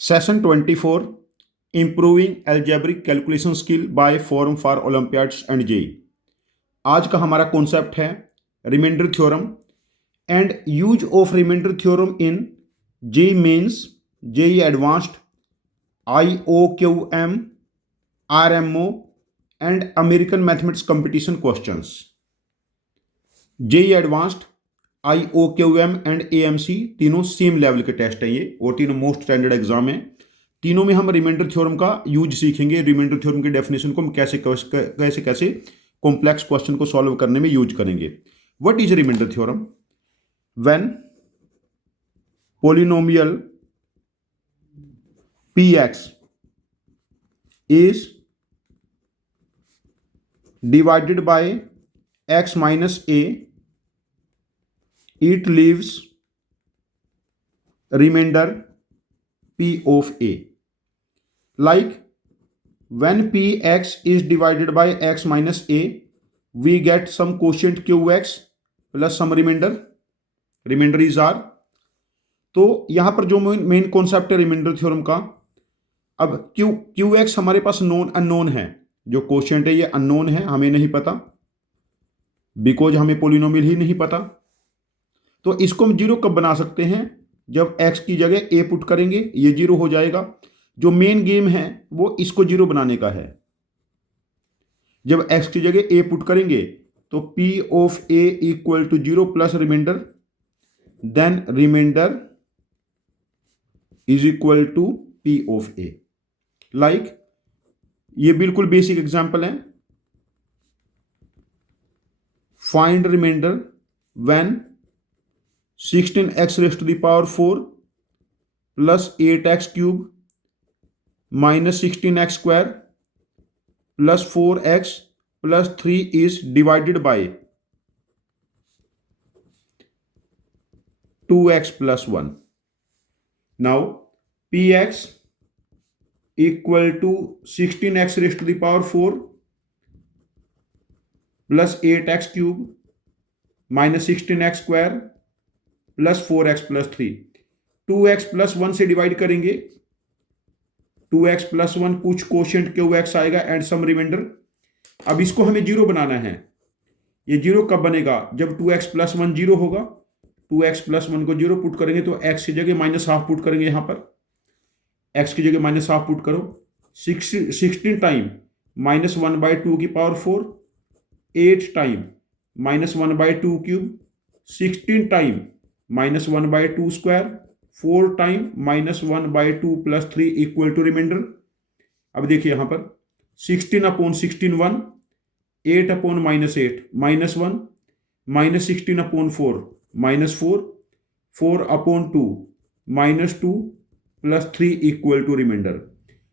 Session 24 improving algebraic calculation skill by forum for olympiads and JEE. आज का हमारा concept है remainder theorem and use of remainder theorem in JEE Mains, JEE Advanced, IOQM, RMO and American mathematics competition questions. JEE Advanced, IOQM and AMC तीनों same level के test हैं ये, और तीनों मोस्ट स्टैंडर्ड एग्जाम है। तीनों में हम रिमाइंडर थ्योरम का यूज सीखेंगे। रिमाइंडर थ्योरम की डेफिनेशन को हम कैसे कैसे कैसे कॉम्प्लेक्स क्वेश्चन को सॉल्व करने में यूज करेंगे। What is remainder theorem? When polynomial px is divided by x minus a, it leaves remainder p of a. Like when px is divided by x minus a, we get some quotient qx plus some remainder. Remainder is r. तो यहां पर जो main concept है remainder theorem का, अब QX हमारे पास known unknown है, जो क्वोशिएंट है ये अननोन है, हमें नहीं पता, बिकॉज हमें पोलिनोमियल ही नहीं पता। तो इसको हम जीरो कब बना सकते हैं? जब x की जगह a पुट करेंगे, ये जीरो हो जाएगा। जो मेन गेम है वो इसको जीरो बनाने का है। जब x की जगह a पुट करेंगे तो p of a equal to zero plus remainder, then remainder is equal to p of a। Like ये बिल्कुल बेसिक एग्जांपल है। Find reminder when 16x raise to the power 4 plus 8x cube minus 16x square plus 4x plus 3 is divided by 2x plus 1। Now px equal to 16x raise to the power 4 plus 8x cube minus 16x square plus 4x plus 3। 2x plus 1 से divide करेंगे, 2x plus 1 कुछ quotient QX आएगा and some reminder. अब इसको हमें zero बनाना है। ये zero कब बनेगा? जब 2x प्लस 1 जीरो होगा। 2x प्लस 1 को जीरो पुट करेंगे तो x की जगह माइनस हाफ पुट करेंगे। यहां पर x की जगह माइनस हाफ पुट करो। 16 टाइम माइनस 1/2 की power 4, 8 time minus 1/2 cube, 16 time minus 1/2 square, 4 time minus 1/2 plus 3 equal to remainder. अब देखिए यहां पर 16 upon 16 1, 8 upon minus 8 minus 1, minus 16 upon 4 minus 4, 4 upon 2 minus 2 plus 3 equal to remainder.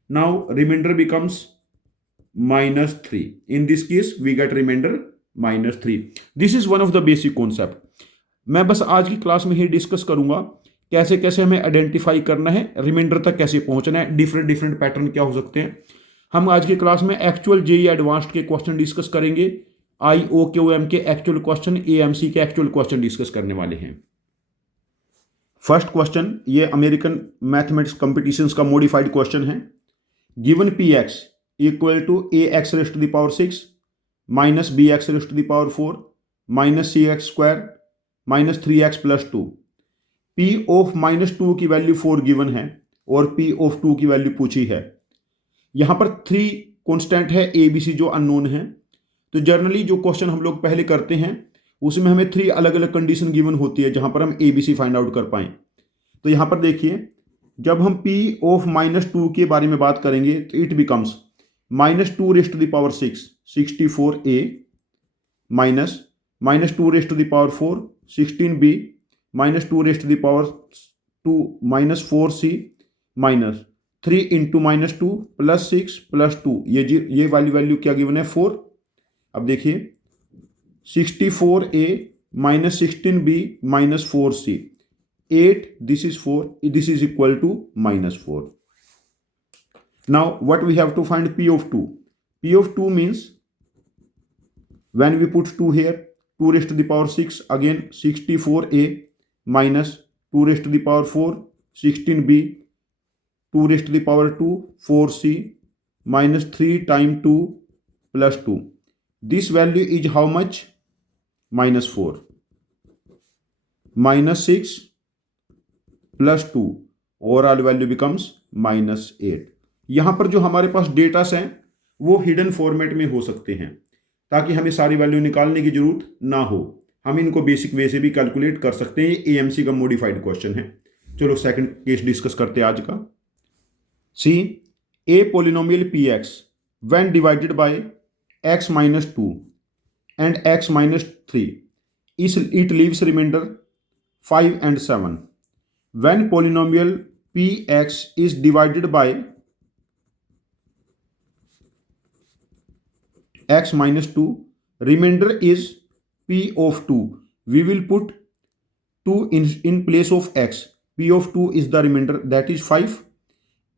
Now remainder becomes minus 3. In this case we get remainder minus 3. This is one of the basic concept. मैं बस आज की class में ही discuss करूंगा कैसे कैसे हमें identify करना है, रिमाइंडर तक कैसे पहुंचना है, डिफरेंट पैटर्न क्या हो सकते हैं। हम आज की क्लास में एक्चुअल जेई एडवांस्ड के क्वेश्चन डिस्कस करेंगे, IOQM के एक्चुअल क्वेश्चन, AMC के एक्चुअल क्वेश्चन डिस्कस करने वाले हैं। फर्स्ट क्वेश्चन ये अमेरिकन मैथमेटिक्स कंपटीशंस का मॉडिफाइड क्वेश्चन है। Given px equal to ax raise to the power 6 minus bx raise to the power 4 minus cx square minus 3x plus 2। p of minus 2 की value 4 given है और p of 2 की value पूछी है। यहां पर 3 constant है, ABC जो अननोन है। तो जनरली जो क्वेश्चन हम लोग पहले करते हैं उसमें हमें 3 अलग अलग कंडीशन गिवन होती है जहां पर हम ABC फाइंड आउट कर पाएं। तो यहां पर देखिए, जब हम p ऑफ माइनस 2 के बारे में बात करेंगे तो it becomes minus 2 raise to the power 6 64a minus minus 2 raise to the power 4 16b minus 2 raise to the power 2 minus 4c minus 3 into minus 2 plus 6 plus 2। ये वैल्यू क्या given है? 4। अब देखिए 64a minus 16b minus 4c 8, this is 4, this is equal to minus 4। Now what we have to find p of 2. P of 2 means when we put 2 here, 2 raised to the power 6, again 64a minus 2 raised to the power 4 16b, 2 raised to the power 2, 4c minus 3 times 2 plus 2. This value is how much? Minus 4. Minus 6 plus 2. Overall value becomes minus 8. यहाँ पर जो हमारे पास datas हैं वो hidden format में हो सकते हैं ताकि हमें सारी वैल्यू निकालने की जरूरत ना हो। हम इनको बेसिक वे से भी कैलकुलेट कर सकते हैं। ये एएमसी का मॉडिफाइड क्वेश्चन है। चलो सेकंड केस डिस्कस करते हैं आज का। See a polynomial P x when divided by x minus 2 and x minus 3 it leaves remainder 5 and 7. When polynomial px is divided by x minus 2, remainder is p of 2. We will put 2 in place of x. P of 2 is the remainder, that is 5.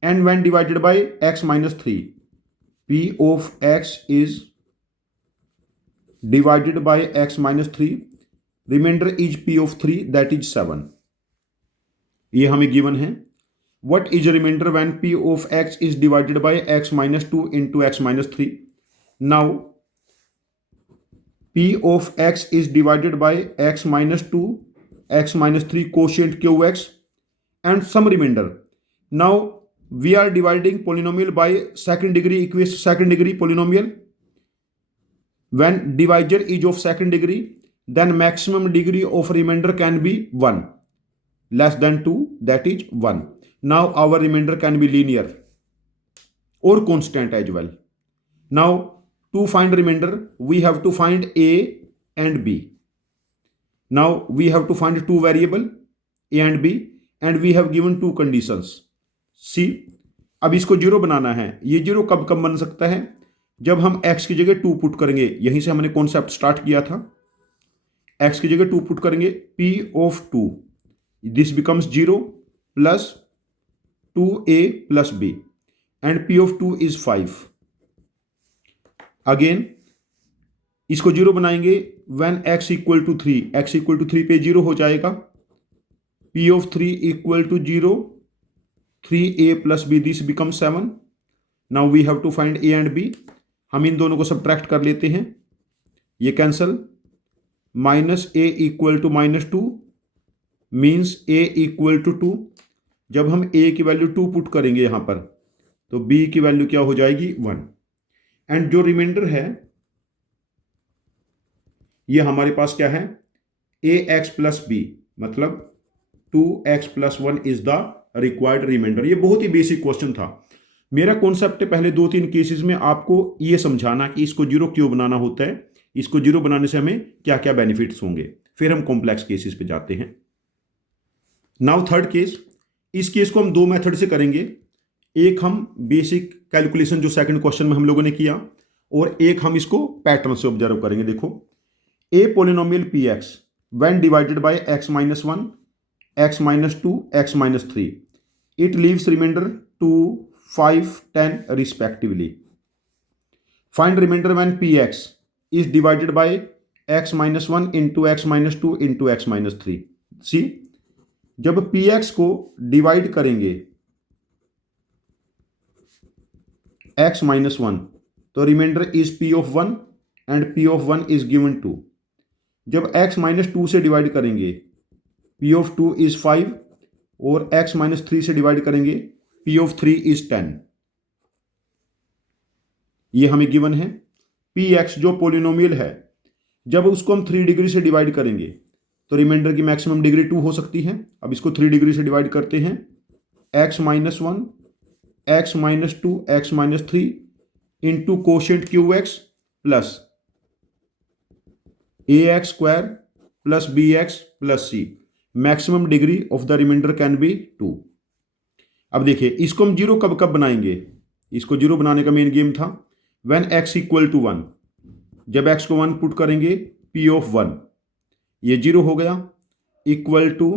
And when divided by x minus 3, p of x is divided by x minus 3, remainder is p of 3, that is 7. ये हमें given है। What is remainder when p of x is divided by x minus 2 into x minus 3? Now p of x is divided by x minus 2, x minus 3 quotient qx and some remainder. Now we are dividing polynomial by second degree polynomial. When divisor is of second degree, then maximum degree of remainder can be 1. Less than 2, that is 1. Now our remainder can be linear or constant as well. Now to find remainder, we have to find a and b. Now we have to find two variable a and b and we have given two conditions. See, अब इसको zero बनाना है। ये zero कब कब बन सकता है? जब हम x की जगह 2 पुट करेंगे। यहीं से हमने कॉन्सेप्ट स्टार्ट किया था। x की जगह 2 पुट करेंगे, p of 2, this becomes 0 plus 2a plus b and p of 2 is 5. Again इसको जीरो बनाएंगे when x equal to 3, x equal to 3 पे जीरो हो जाएगा। p of 3 equal to 0, 3a plus b, this becomes 7. Now we have to find a and b. हम इन दोनों को subtract कर लेते हैं, ये cancel. Minus a equal to -2 means a equal to 2। जब हम a की वैल्यू 2 पुट करेंगे यहां पर तो b की वैल्यू क्या हो जाएगी? 1। एंड जो रिमाइंडर है ये हमारे पास क्या है? ax प्लस b, मतलब 2x plus 1 is the required reminder. ये बहुत ही बेसिक क्वेश्चन था। मेरा कॉन्सेप्ट है पहले 2-3 केसेस में आपको ये समझाना कि इसको जीरो क्यों बनाना होता है, इसको जीरो बनाने से हमें क्या क्या बेनिफिट्स होंगे, फिर हम कॉम्प्लेक्स केसेस पे जाते हैं। Now third case. इस केस को हम दो मेथड से करेंगे। एक हम बेसिक कैलकुलेशन जो सेकंड क्वेश्चन में हम लोगों ने किया, और एक हम इसको पैटर्न से ऑब्जर्व करेंगे। देखो, a polynomial P x when divided by x minus 1, x minus 2, x minus 3, it leaves remainder 2, 5, 10 respectively. Find remainder when px is divided by x minus 1 into x minus 2 into x minus 3. See, जब px को divide करेंगे x minus 1 तो reminder is p of 1 and p of 1 is given 2. जब x minus 2 से divide करेंगे p of 2 is 5 और x minus 3 से divide करेंगे p of 3 is 10. ये हमें गिवन है। px जो पोलिनोमियल है, जब उसको हम 3 डिग्री से डिवाइड करेंगे तो रिमाइंडर की मैक्सिमम डिग्री 2 हो सकती है। अब इसको 3 डिग्री से डिवाइड करते हैं, x minus 1, x minus 2, x minus 3 into quotient qx plus ax square plus bx plus c। Maximum degree of the reminder can be 2। अब देखिए, इसको हम जीरो कब कब बनाएंगे? इसको जीरो बनाने का मेन गेम था व्हेन x इक्वल टू 1। जब x को 1 पुट करेंगे p ऑफ 1, ये जीरो हो गया, equal to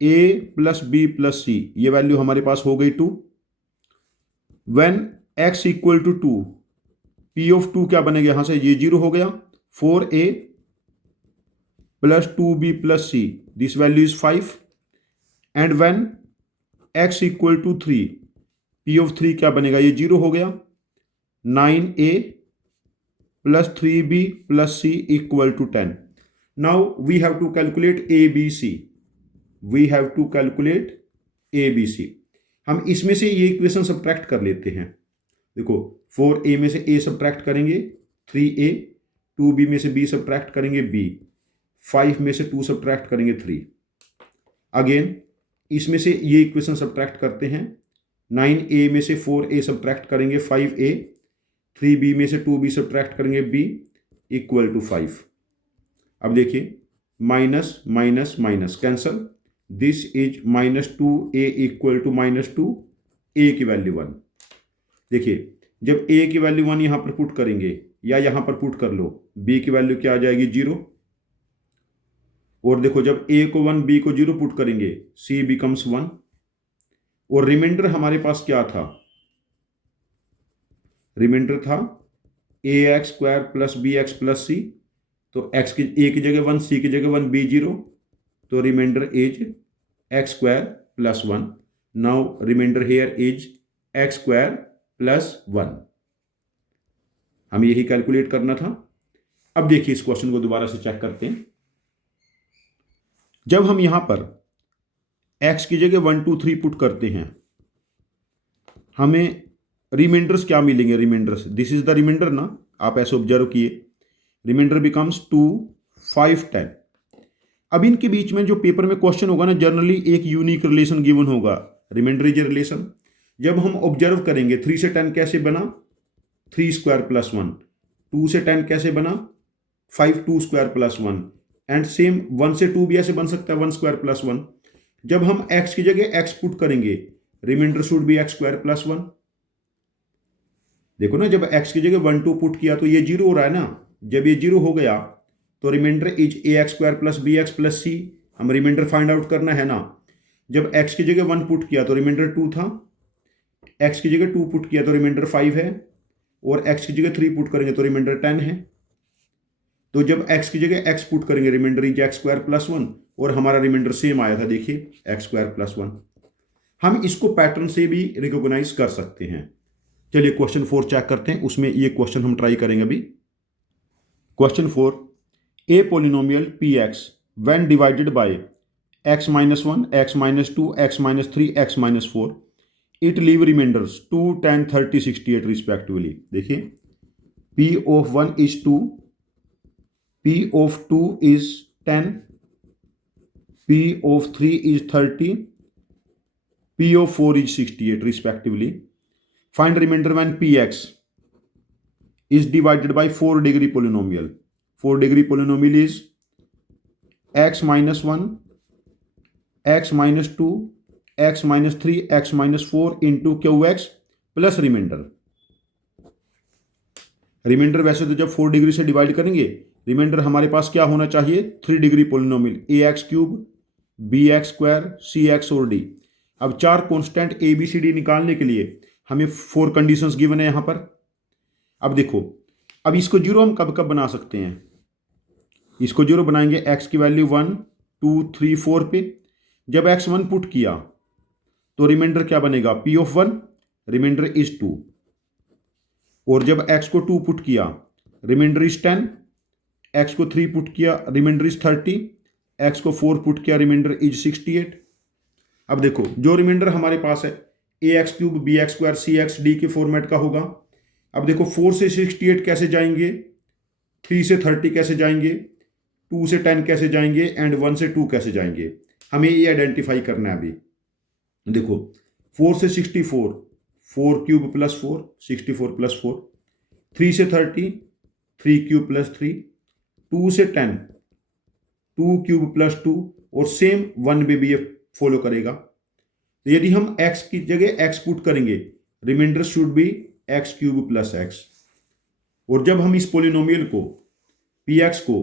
a plus b plus c, ये वैल्यू हमारे पास हो गई 2। When x equal to 2, p of 2 क्या बनेगा यहां से? ये जीरो हो गया, 4a plus 2b plus c, this value is 5। And when x equal to 3, p of 3 क्या बनेगा, ये 0 हो गया। 9a plus 3b plus c equal to 10। Now we have to calculate a b c, we have to calculate a b c। हम इसमें से ये equation subtract कर लेते हैं। देखो 4a में से a सब्ट्रैक्ट करेंगे 3a, 2b में से b सब्ट्रैक्ट करेंगे b, 5 में से 2 सब्ट्रैक्ट करेंगे 3। अगेन इसमें से ये इक्वेशन सब्ट्रैक्ट करते हैं। 9a में से 4a सब्ट्रैक्ट करेंगे 5a, 3b में से 2b सब्ट्रैक्ट करेंगे b इक्वल टू 5। अब देखिए minus minus minus cancel, this is -2a equal to -2, a की वैल्यू 1। देखिए जब a की वैल्यू 1 यहां पर पुट करेंगे या यहां पर पुट कर लो, b की वैल्यू क्या आ जाएगी 0। और देखो जब a को 1 b को 0 पुट करेंगे c बिकम्स 1। और रिमाइंडर हमारे पास क्या था, रिमाइंडर था ax square plus bx plus c। तो x की a की जगह 1, c की जगह 1, b 0, तो reminder is x square plus 1। Now reminder here is x square plus 1। हमें यही कैलकुलेट करना था। अब देखिए इस क्वेश्चन को दोबारा से चेक करते हैं। जब हम यहां पर x की जगह 1 2 3 पुट करते हैं, हमें रिमाइंडर्स क्या मिलेंगे, reminders this is the reminder ना, आप ऐसे ऑब्जर्व किए, रिमाइंडर बिकम्स 2 5 10। अब इनके बीच में जो पेपर में क्वेश्चन होगा ना, जनरली एक यूनिक रिलेशन गिवन होगा, रिमाइंडर इज रिलेशन। जब हम ऑब्जर्व करेंगे 3 से 10 कैसे बना, 3 स्क्वायर प्लस 1, 2 से 10 कैसे बना, 5 2 स्क्वायर प्लस 1, एंड सेम 1 से 2 भी ऐसे बन सकता है 1 स्क्वायर प्लस 1। जब हम x की जगह x पुट करेंगे, reminder should be x square plus 1। देखो ना जब x की जगह 1 2 पुट किया तो ये 0 हो रहा है ना, जब ये 0 हो गया तो reminder is ax square plus bx plus c। हम रिमाइंडर फाइंड आउट करना है ना। जब x की जगह 1 पुट किया तो रिमाइंडर 2 था, x की जगह 2 पुट किया तो रिमाइंडर 5 है, और x की जगह 3 पुट करेंगे तो रिमाइंडर 10 है। तो जब x की जगह x पुट करेंगे reminder is x square plus 1, और हमारा रिमाइंडर सेम आया था, देखिए x स्क्वायर प्लस 1। हम इसको पैटर्न से भी रिकॉग्नाइज कर सकते हैं। चलिए क्वेश्चन 4 चेक करते हैं, उसमें ये क्वेश्चन हम ट्राई करेंगे अभी। Question 4, a polynomial px when divided by x minus 1, x minus 2, x minus 3, x minus 4, it leave reminders 2 10 30 68 respectively. देखिए p of 1 is 2, p of 2 is 10, p of 3 is 30, p of 4 is 68 respectively. Find remainder when px is divided by 4 degree polynomial. 4 degree polynomial is x minus 1, x minus 2, x minus 3, x minus 4 into qx plus reminder. Reminder वैसे तो जब 4 degree से divide करेंगे, reminder हमारे पास क्या होना चाहिए, 3 degree polynomial ax cube, bx square, cx और d। अब 4 constant a b c d निकालने के लिए हमें 4 कंडीशंस गिवन है यहां पर। अब देखो, अब इसको 0 हम कब कब बना सकते हैं, इसको 0 बनाएंगे x की वैल्यू 1 2 3 4 पे। जब x 1 पुट किया तो रिमाइंडर क्या बनेगा, p ऑफ 1, रिमाइंडर इज 2। और जब x को 2 पुट किया रिमाइंडर इज 10, x को 3 पुट किया रिमाइंडर इज 30, x को 4 पुट किया रिमाइंडर इज 68। अब देखो जो रिमाइंडर हमारे पास है ax cube, bx square, cx d के फॉर्मेट का होगा। अब देखो 4 से 68 कैसे जाएंगे, 3 से 30 कैसे जाएंगे, 2 से 10 कैसे जाएंगे, एंड 1 से 2 कैसे जाएंगे, हमें ये आइडेंटिफाई करना है अभी। देखो 4 से 64, 4 क्यूब प्लस 4, 64 प्लस 4, 3 से 30, 3 क्यूब प्लस 3, 2 से 10, 2 क्यूब प्लस 2, और सेम 1 में भी ये फॉलो करेगा। तो यदि हम x की जगह x पुट करेंगे, reminder should be x cube plus x। और जब हम इस पोलिनोमियल को px को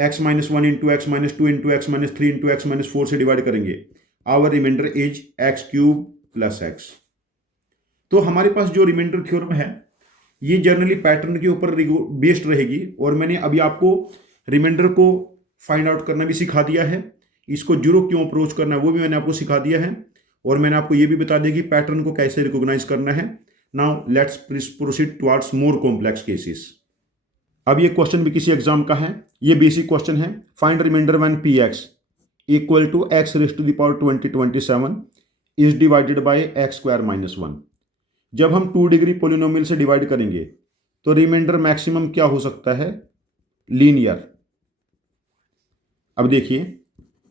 x minus 1 into x minus 2 into x minus 3 into x minus 4 से डिवाइड करेंगे, our reminder is x cube plus x। तो हमारे पास जो रिमाइंडर थ्योरम है ये जनरली पैटर्न के ऊपर बेस्ड रहेगी, और मैंने अभी आपको रिमाइंडर को फाइंड आउट करना भी सिखा दिया है, इसको 0 क्यों अप्रोच करना है वो भी मैंने आपको सिखा दिया है। और मैंने आपको ये भी बता दिया कि पैटर्न को कैसे रिकॉग्नाइज करना है। Now let's proceed towards more complex cases. अब ये क्वेश्चन भी किसी एग्जाम का है, ये बेसिक क्वेश्चन है। Find reminder when p x equal to x raise to the power 2027 is divided by x square minus 1। जब हम 2 डिग्री पोलिनोमियल से डिवाइड करेंगे तो रिमाइंडर मैक्सिमम क्या हो सकता है? लीनियर। अब देखिए,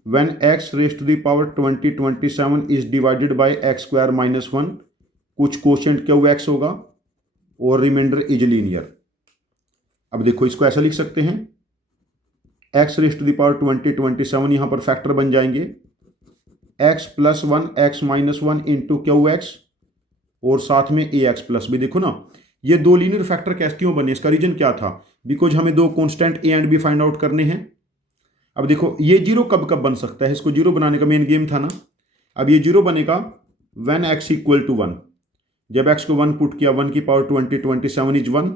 when x raise to the power 2027 is divided by x square minus 1, कुछ कोशेंट क्यू एक्स होगा और रिमाइंडर इज लीनियर। अब देखो, इसको ऐसा लिख सकते हैं, x raise to the power 2027 यहां पर फैक्टर बन जाएंगे x plus 1 x minus 1 into q x और साथ में ए एक्स प्लस बी। देखो ना, ये दो लीनियर फैक्टर कैसे क्यों बने? इसका रीजन क्या था? बिकॉज हमें दो constant a and b find out करने हैं। अब देखो, ये जीरो कब कब बन सकता है? इसको जीरो बनाने का मेन गेम था ना। अब ये जीरो बनेगा व्हेन एक्स इक्वल टू 1। जब एक्स को 1 पुट किया, 1 की पावर 2027 इज 1,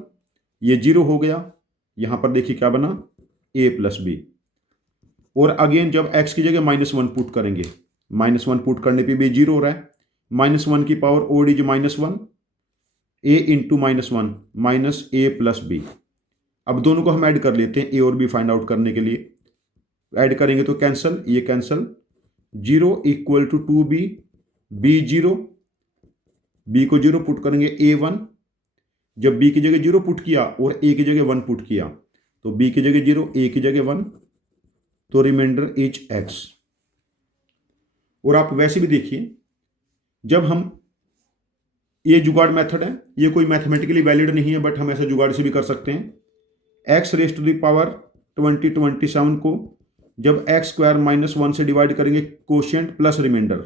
ये जीरो हो गया। यहां पर देखिए क्या बना, ए प्लस बी। और अगेन जब एक्स की जगह -1 पुट करेंगे, -1 पुट करने पे भी जीरो हो रहा है। -1 की power odd is -1, a into -1 minus a plus b. अब दोनों को हम ऐड कर लेते हैं ए और बी फाइंड आउट करने के लिए। ऐड करेंगे तो कैंसल, ये cancel. 0 equal to 2b, b 0, b को 0 पुट करेंगे ए 1। जब बी की जगह 0 पुट किया और ए की जगह 1 पुट किया तो बी की जगह 0, ए की जगह 1, तो रिमाइंडर इज एक्स। और आप वैसे भी देखिए, जब हम, ये जुगाड़ मेथड है, ये कोई मैथमेटिकली वैलिड नहीं है, बट हम ऐसा जुगाड़ से भी कर सकते हैं। X raise to the power 2027 को जब एक्स स्क्वायर माइनस 1 से डिवाइड करेंगे, कोशिएंट प्लस रिमाइंडर,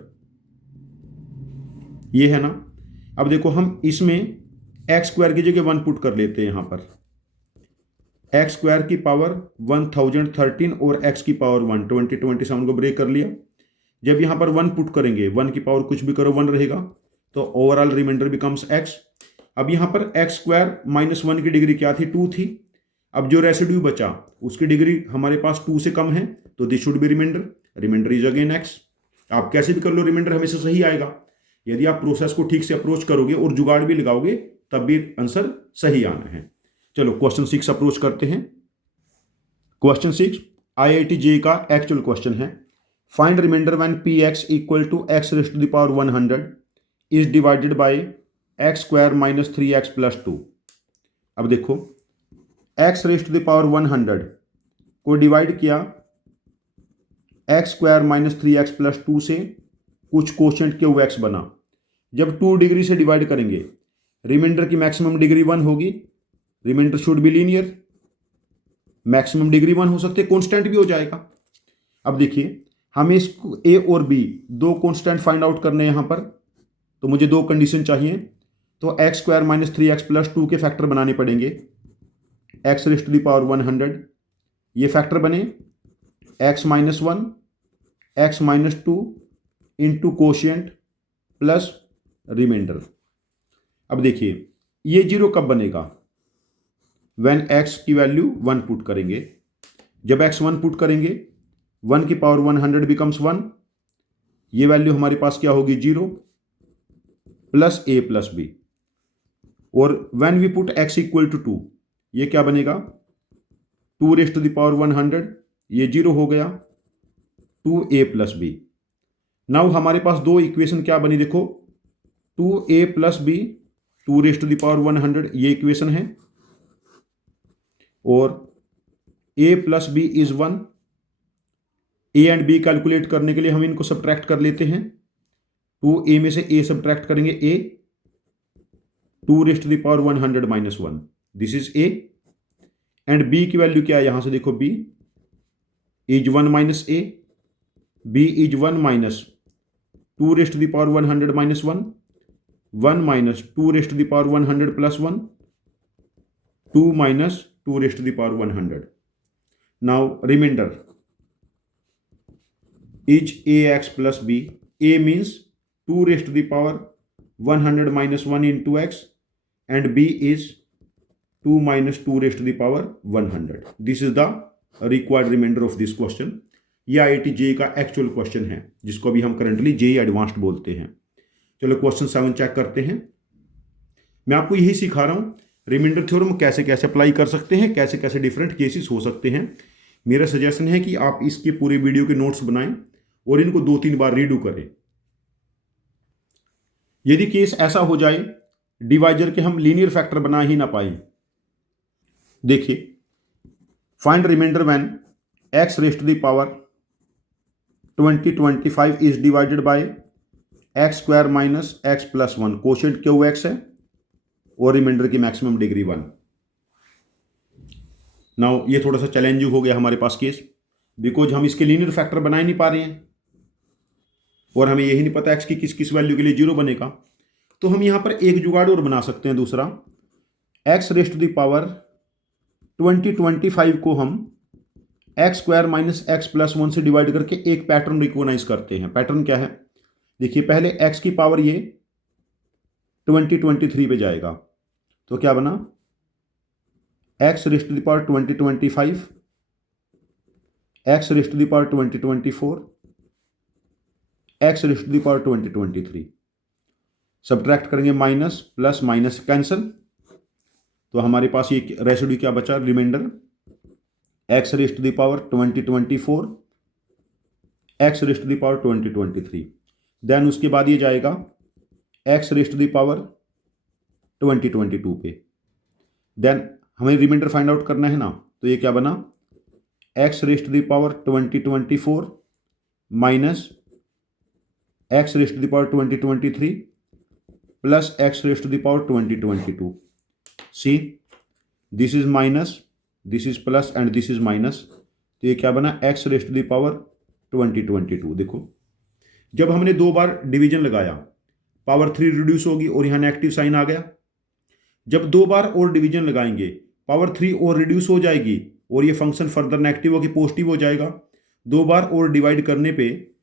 ये है ना। अब देखो, हम इसमें एक्स स्क्वायर की जगह 1 पुट कर लेते हैं। यहां पर एक्स स्क्वायर की पावर 1013 और एक्स की पावर 1, 2027 को ब्रेक कर लिया। जब यहां पर 1 पुट करेंगे, 1 की पावर कुछ भी करो 1 रहेगा, तो ओवरऑल रिमाइंडर बिकम्स एक्स। अब यहां पर एक्स स्क्वायर -1 की डिग्री क्या थी? 2 थी। अब जो रेसिड्यू बचा उसकी डिग्री हमारे पास 2 से कम है, तो this should be reminder. Reminder is again x. आप कैसे भी कर लो, रिमाइंडर हमेशा सही आएगा। यदि आप प्रोसेस को ठीक से अप्रोच करोगे और जुगाड़ भी लगाओगे तब भी आंसर सही आना है। चलो क्वेश्चन 6 अप्रोच करते हैं। क्वेश्चन 6 IIT JEE का एक्चुअल क्वेश्चन है। Find reminder when p x equal to x raise to the power 100 is divided by x square minus 3x plus 2। अब देखो, x raise to the power 100 को divide किया x square minus 3x plus 2 से, कुछ quotient Q x बना। जब 2 degree से divide करेंगे, रिमाइंडर की मैक्सिमम डिग्री 1 होगी, reminder should be linear. Maximum degree 1 हो सकती है, कॉन्स्टेंट भी हो जाएगा। अब देखिए, हमें इसको ए और बी दो कॉन्स्टेंट फाइंड आउट करने हैं यहां पर, तो मुझे दो कंडीशन चाहिए। तो x square minus 3x plus 2 के फैक्टर बनाने पड़ेंगे। X raise to the power 100, ये फैक्टर बने x minus 1, x minus 2 into quotient plus reminder. अब देखिए, ये जीरो कब बनेगा? व्हेन x की वैल्यू 1 पुट करेंगे। जब x 1 पुट करेंगे, 1 की पावर 100 बिकम्स 1, ये वैल्यू हमारे पास क्या होगी? 0 प्लस a प्लस b। और when we put x equal to 2, ये क्या बनेगा? 2 रेज टू द पावर 100, ये 0 हो गया, 2a प्लस b। नाउ हमारे पास दो इक्वेशन क्या बनी? देखो, 2a plus b, 2 raise to the power 100, ये इक्वेशन है, और a plus b is 1। a and b calculate करने के लिए हम इनको सब्ट्रैक्ट कर लेते हैं। 2a में से a सब्ट्रैक्ट करेंगे, a, 2 raise to the power 100 minus 1, this is a। And b की वैल्यू क्या है? यहां से देखो, b is 1 minus a, b is 1 minus 2 raise to the power 100 minus 1, 1 minus 2 raise to the power 100 plus 1, 2 minus 2 raise to the power 100। Now reminder is ax plus b। a means 2 raised to the power 100 minus 1 into x, and b is 2 minus 2 raised to the power 100. This is the required remainder of this question. ये IIT JEE का actual question है, जिसको अभी हम currently JEE advanced बोलते हैं। चलो question 7 check करते हैं। मैं आपको यही सिखा रहा हूँ रिमाइंडर थ्योरम कैसे कैसे अप्लाई कर सकते हैं, कैसे कैसे डिफरेंट केसेस हो सकते हैं। मेरा सजेशन है कि आप इसके पूरे वीडियो के नोट्स बनाएं और इनको 2-3 बार रीडू करें। यदि केस ऐसा हो जाए डिवाइजर के हम लीनियर फैक्टर बना ही ना पाए, देखिए find reminder when x raise to the power 2025 is divided by x square minus x plus 1, quotient QX है और रिमाइंडर की मैक्सिमम डिग्री 1। नाउ ये थोड़ा सा चैलेंजिंग हो गया हमारे पास केस, बिकॉज हम इसके लीनियर फैक्टर बना ही नहीं पा रहे हैं और हमें यही नहीं पता x की किस किस वैल्यू के लिए 0 बनेगा। तो हम यहां पर एक जुगाड़ और बना सकते हैं दूसरा, x raise to the power 2025 को हम x square minus x plus 1 से डिवाइड करके एक पैटर्न रिकॉग्नाइज करते हैं। पैटर्न क्या है, देखिए पहले x की पावर ये 2023 पे जाएगा, तो क्या बना x raise to the power 2025, x raise to the power 2024, x raise to the power 2023। Subtract करेंगे माइनस प्लस माइनस कैंसिल, तो हमारे पास ये रेसिड्यू क्या बचा, reminder x raise to the power 2024, x raise to the power 2023। Then उसके बाद ये जाएगा x raise to the power 2022 पे। देन हमें रिमाइंडर फाइंड आउट करना है ना, तो ये क्या बना x raise to the power 2024 minus x raise to the power 2023 plus x raise to the power 2022। See this is minus, this is plus and this is minus, तो ये क्या बना x raise to the power 2022। देखो जब हमने 2 बार division लगाया power 3 reduce होगी और यहाँ नेगेटिव साइन आ गया। जब 2 बार और डिवीजन लगाएंगे पावर 3 और रिड्यूस हो जाएगी और ये फंक्शन फर्दर नेगेटिव होगी, पॉजिटिव हो जाएगा। 2 बार और डिवाइड करने पे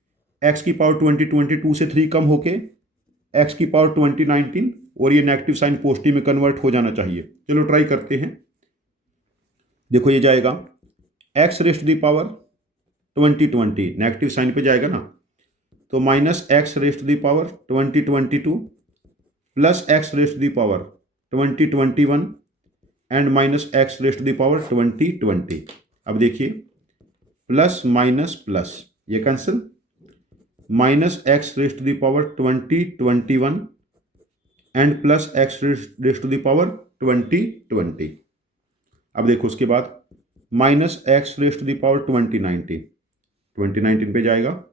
x की पावर 2022 से 3 कम होके x की पावर 2019 और ये नेगेटिव साइन पॉजिटिव में कन्वर्ट हो जाना चाहिए। चलो ट्राई करते हैं। देखो ये जाएगा x raise to the power 2020, negative sign पे जाएगा ना, तो minus x raise to the power 2022 plus x raise to the power 2021 and minus x raise to the power 2020। अब देखिए प्लस माइनस प्लस ये cancel, minus x raise to the power 2021 and plus x raise to the power 2020। अब देखो उसके बाद minus x raise to the power 2019 पे जाएगा,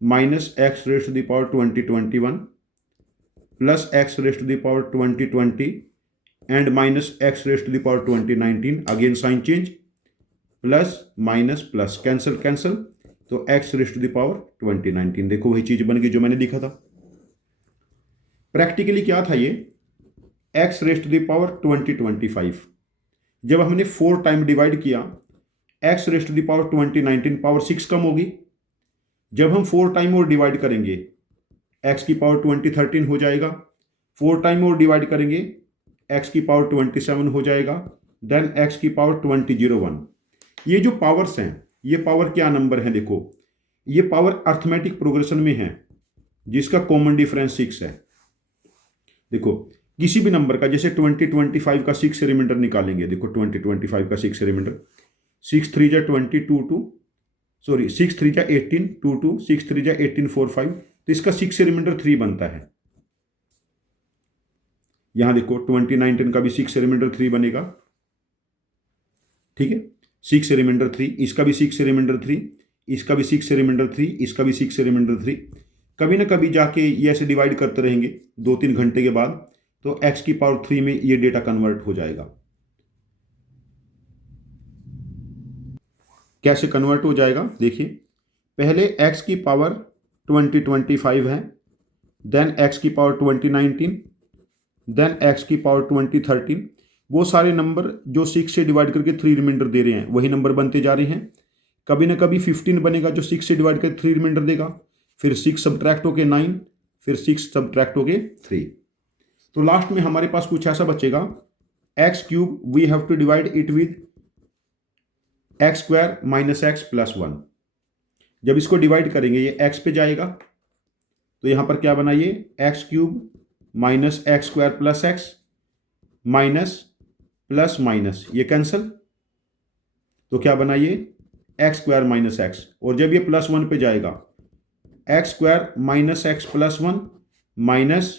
minus x raise to the power 2021 plus x raise to the power 2020 and minus x raise to the power 2019, again sign change, plus minus plus cancel cancel, तो x raise to the power 2019। देखो वही चीज बन गई जो मैंने लिखा था। प्रैक्टिकली क्या था ये, x raise to the power 2025 जब हमने 4 टाइम डिवाइड किया x raise to the power 2019 power 6 कम होगी। जब हम 4 टाइम और डिवाइड करेंगे x की पावर 2013 हो जाएगा, 4 टाइम और डिवाइड करेंगे x की पावर 27 हो जाएगा, देन x की पावर 2001। ये जो पावर्स हैं ये पावर क्या नंबर है, देखो ये पावर अर्थमेटिक प्रोग्रेशन में है जिसका कॉमन डिफरेंस 6 है। देखो किसी भी नंबर का, जैसे 2025 का 6 से रिमाइंडर निकालेंगे, देखो 2025 का 6 से रिमाइंडर 6 3 जा 22 सॉरी 6 3 जा 18 22 6 3 जा 18 45, तो इसका 6 से रिमाइंडर 3 बनता है। यहां देखो 2019 का भी 6 से रिमाइंडर 3 बनेगा, ठीक है 6 से रिमाइंडर 3, इसका भी 6 से रिमाइंडर 3, इसका भी 6 से रिमाइंडर 3, इसका भी 6 से रिमाइंडर 3। कभी ना कभी जाके ये ऐसे डिवाइड करते रहेंगे 2-3 घंटे के बाद, तो x की पावर 3 में ये डेटा कन्वर्ट हो जाएगा। कैसे कन्वर्ट हो जाएगा, देखिए पहले x की पावर 2025 है, देन x की पावर 2019, देन x की पावर 2013। वो सारे नंबर जो 6 से डिवाइड करके 3 रिमाइंडर दे रहे हैं वही नंबर बनते जा रहे हैं। कभी ना कभी 15 बनेगा जो 6 से डिवाइड करके 3 रिमाइंडर देगा, फिर 6 सब्ट्रैक्ट होके 9, फिर 6 सब्ट्रैक्ट होके 3, तो लास्ट में हमारे पास कुछ ऐसा बचेगा x³ we have to divide it with x² minus x plus 1। जब इसको डिवाइड करेंगे ये x पे जाएगा, तो यहाँ पर क्या बना ये x cube minus x square plus x minus plus minus ये कैंसल, तो क्या बना ये एक्स स्क्वायर माइनस एक्स, और जब ये प्लस वन पे जाएगा x square minus x plus one minus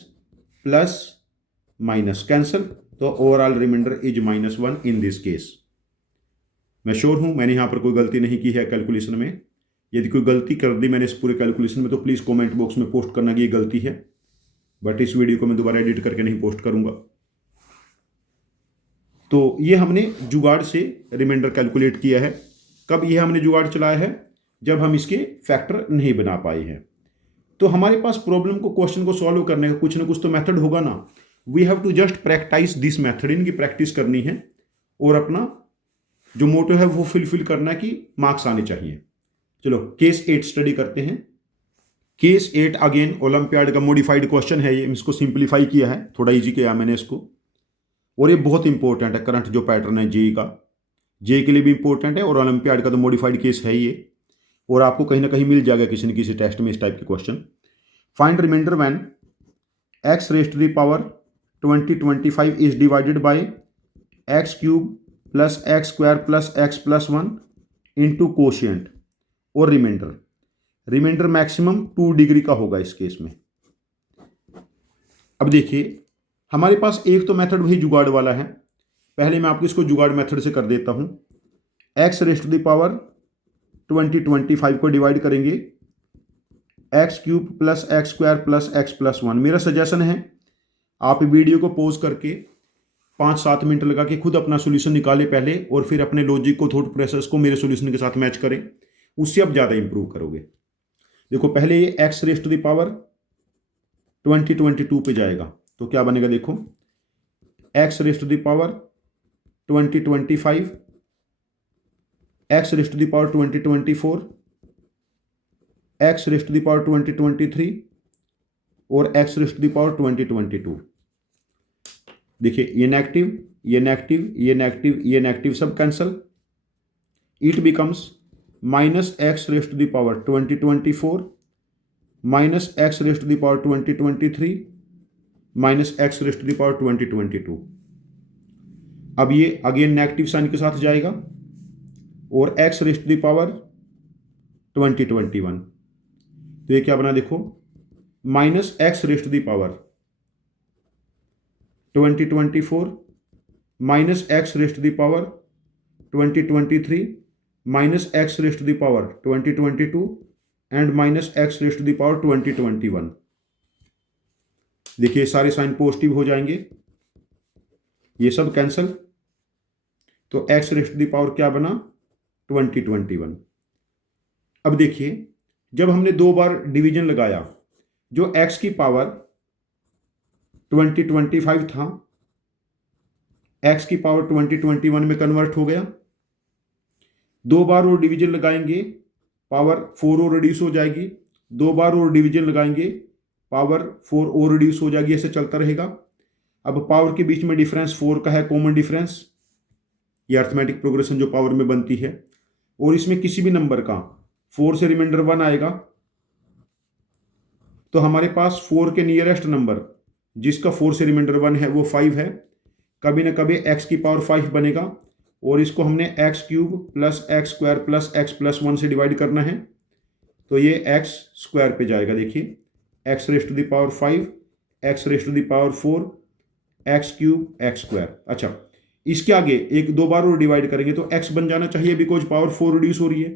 plus minus cancel, तो overall remainder is minus one in this case. मैं श्योर हूं मैंने यहां पर कोई गलती नहीं की है कैलकुलेशन में। यदि कोई गलती कर दी मैंने इस पूरे कैलकुलेशन में तो प्लीज़ कमेंट बॉक्स में पोस्ट करना कि ये गलती है, बट इस वीडियो को मैं दोबारा एडिट करके नहीं पोस्ट करूंगा। तो ये हमने जुगाड़ से रिमाइंडर कैलकुलेट किया है। कब ये हमने जुगाड़ चलाया है? जब हम इसके फैक्टर नहीं बना पाए हैं। तो हमारे पास प्रॉब्लम को, क्वेश्चन को सॉल्व करने का कुछ ना कुछ तो मेथड होगा ना। We have to just practise this method, इनकी प्रैक्टिस करनी है और अपना जो मोटो है वो फुलफिल करना है कि मार्क्स आने चाहिए। चलो केस 8 स्टडी करते हैं। केस 8 अगेन ओलंपियाड का मॉडिफाइड क्वेश्चन है, ये इसको सिंप्लीफाई किया है, थोड़ा इजी किया मैंने इसको, और ये बहुत इंपॉर्टेंट है। करंट जो पैटर्न है जेई का, जेई के लिए भी इंपॉर्टेंट है और ओलंपियाड का तो मॉडिफाइड केस है ये, और आपको कहीं ना कहीं मिल जाएगा किसी न किसी टेस्ट में इस टाइप के question. Find reminder when x raise to the power 2025 is divided by x cube plus x square plus x plus one into quotient और रिमाइंडर। रिमाइंडर मैक्सिमम 2 डिग्री का होगा इस केस में। अब देखिए हमारे पास एक तो मेथड वही जुगाड़ वाला है। पहले मैं आपको इसको जुगाड़ मेथड से कर देता हूं। X raise to the power 2025 को डिवाइड करेंगे x cube plus x square plus x plus one. मेरा सजेशन है आप वीडियो को पॉज करके 5-7 मिनट लगा के खुद अपना सोल्यूशन निकालें पहले, और फिर अपने लॉजिक को, थॉट प्रोसेस को मेरे सोल्यूशन के साथ मैच करें, उससे आप ज़्यादा इंप्रूव करोगे। देखो पहले ये x raise to the power 2022 पे जाएगा, तो क्या बनेगा देखो x raise to the power 2025, x raise to the power 2024, x raise to the power 2023 और x raise to the power 2022। देखिए ये नेगेटिव, ये नेगेटिव, ये नेगेटिव, ये नेगेटिव सब cancel. It becomes minus x raise to the power 2024 minus x raise to the power 2023 minus x raise to the power 2022। अब ये again negative sign के साथ जाएगा और x raise to the power 2021, तो ये क्या बना देखो minus x raise to the power 2024 minus x raise to the power 2023 minus x raise to the power 2022 and minus x raise to the power 2021। देखिए सारे साइन पॉजिटिव हो जाएंगे, ये सब कैंसल, तो x raise to the power क्या बना 2021। अब देखिए जब हमने 2 बार डिवीजन लगाया, जो एक्स की पावर 2025 था एक्स की पावर 2021 में कन्वर्ट हो गया। 2 बार और डिवीजन लगाएंगे पावर 4 और रिड्यूस हो जाएगी, 2 बार और डिवीजन लगाएंगे पावर 4 और रिड्यूस हो जाएगी, ऐसे चलता रहेगा। अब पावर के बीच में डिफरेंस 4 का है, कॉमन डिफरेंस, ये अर्थमेटिक प्रोग्रेशन जो पावर में बनती है, और इसमें किसी भी नंबर का 4 से रिमाइंडर 1 आएगा, तो हमारे पास 4 के नियरेस्ट नंबर जिसका 4 से रिमाइंडर 1 है वो 5 है। कभी ना कभी एक्स की पावर 5 बनेगा और इसको हमने x cube plus x square plus x plus 1 से डिवाइड करना है, तो ये एक्स स्क्वायर पे जाएगा। देखिए x raise to the power 5 x raise to the power 4 x cube x square. अच्छा इसके आगे 1-2 बार और डिवाइड करेंगे तो एक्स बन जाना चाहिए, बिकॉज पावर 4 रिड्यूस हो रही है।